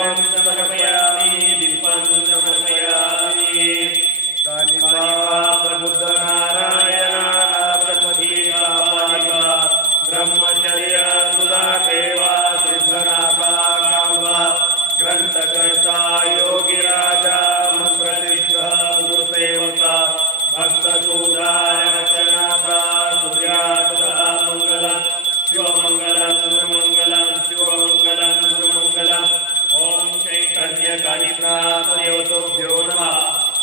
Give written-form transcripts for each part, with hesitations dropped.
धूपं समर्पयामि दीपं समर्पयामि कानिपा प्रबुद्ध नारायण नाथपतीका पालिका ब्रह्मचर्य तुझा ठेवा सिद्धनाथा कांबा ग्रंथकर्ता योगी राजा मंत्रसिद्ध गुरुसेवका भक्त तुझा रचनाचा सूर्याचा मंगलम शिवमंगलम गुरुमंगलम शिवमंगलम गुरुमंगलम ओम चैतन्य कालिनाथ देवतोभ्यो नमः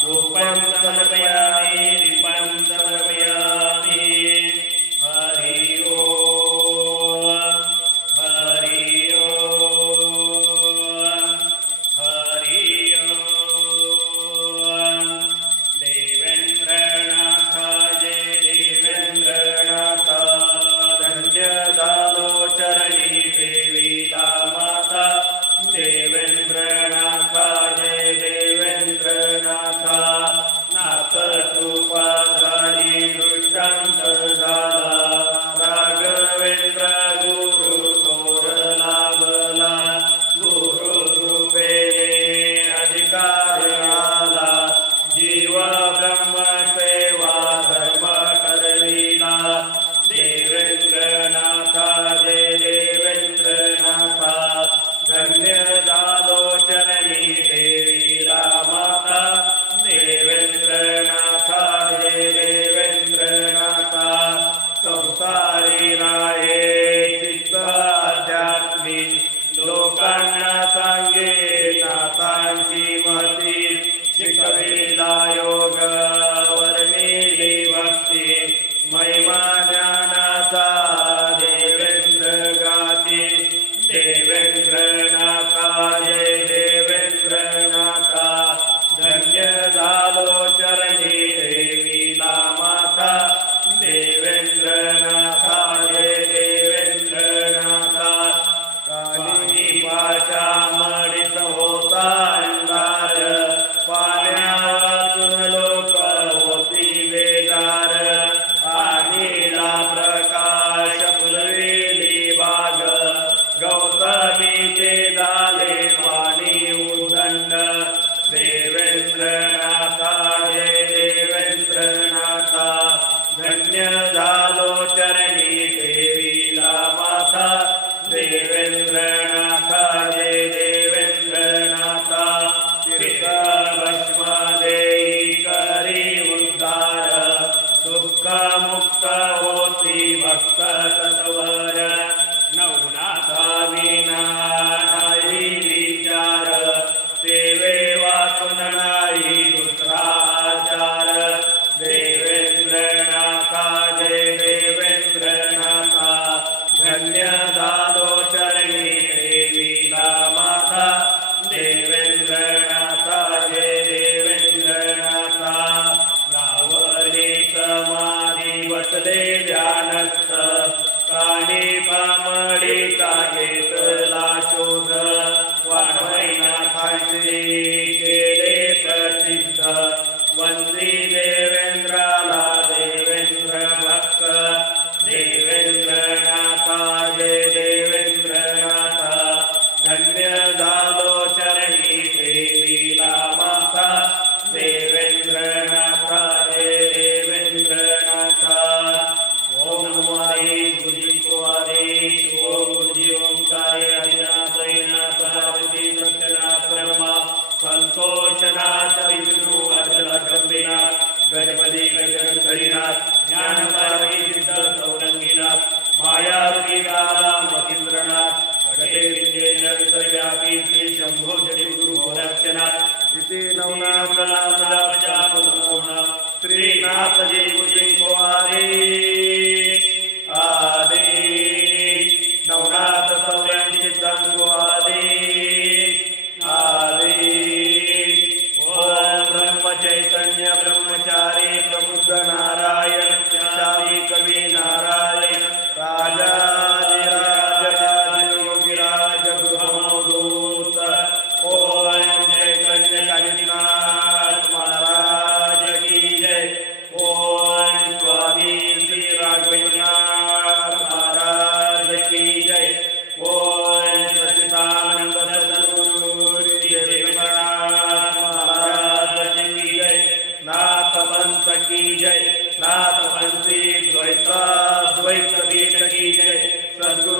धूपं समर्पयामि दीपं समर्पयामि हरि ओम हरि ओम हरि ओम देवेंद्रनाथ जय देवेंद्रनाथ धन्य झालो चरणी सेविता माता देवेंद्रनाथ जय देवेंद्रनाथ नाथ कृपा झाली दृष्टांत झाला राघवेंद्र गुरु थोर लाभला गुरु कृपेने अधिकार आला जीव ब्रह्म सेवा धर्म ठरविला देवेंद्रनाथ जय देवेंद्रनाथ धन्य झालो चरणी देवीला माता देवेंद्रनाथ जय देवेंद्रनाथ संसारी राहे चित्त अध्यात्मी लोकांना सांगे नाथांची महती शिकविला योग वर्णिली भक्ती महिमा ज्ञानाचा देवेंद्र गाती देवेंद्रनाथ जय देवेंद्रनाथ धन्य झालो चरणी देवीला माता देवेंद्रनाथ जय देवेंद्रनाथ काली भाषा मडित होता अंधार पाण्यातून लोक होती बेजार आणिला प्रकाश फुलविली बाग गौतमीचे झाले पाणी उदंड देवेंद्रनाथ जय देवेंद्रनाथ धन्य झालो चरणी देवीला माता देवेंद्रनाथ जय देवेंद्रनाथ तीर्थ भस्म देई करी उद्धार दुःख मुक्त होती भक्त सत्वर नवनाथा विना नाही विचार सेवे वाचून नाही दुसरा आचार देवेंद्रनाथ जय देवेंद्रनाथ धन्य झालो चरणी देवीला माता देवेंद्रनाथ जय देवेंद्रनाथ लावली समाधी बसले ध्यानस्थ कानी पामडीचा घेतला शोध वाढवैनाथांची केले प्रसिद्ध वंदी देवेंद्राला देवेंद्र भक्त देवेंद्रनाथ जय देवेंद्रनाथ धन्य झालो चरणी देवीला माता देवेंद्रनाथ जय देवेंद्रनाथ ओम नमो गुरुजी आदेश ओम गुरुजी ओंकार अज्ञातनाथ पार्वती सत्यनाथ ब्रह्मा संतोषनाथ विष्णु अचल गंभीरनाथ गजपती गजनधरीनाथ ज्ञान पार्वती सिद्ध सौरंगीनाथ मायारूपी दादा मतींद्रनाथ घटे विंदे सर्व्यापी श्री शंभो जडी गुरु गोरक्षनाथ इति नवनाथ श्रीनाथ जी गुरुजी को आदेश आदेश नवनाथ सौरंगी सिद्धांत आदेश आदेश ओम ब्रह्म चैतन्य ब्रह्मचारी प्रबुद्ध नारायण चारी कवी नारायण राजाधिराज योगिराज गृहमोदूत ओम चैतन्य कालिनाथ महाराज की जय ओम स्वामी श्री राघवेंद्रनाथ महाराज की जय ओम सच्चिदानंद सद्गुरु की जय नाथ पंथी द्वैता द्वैत पीठ की जय सद्गुरु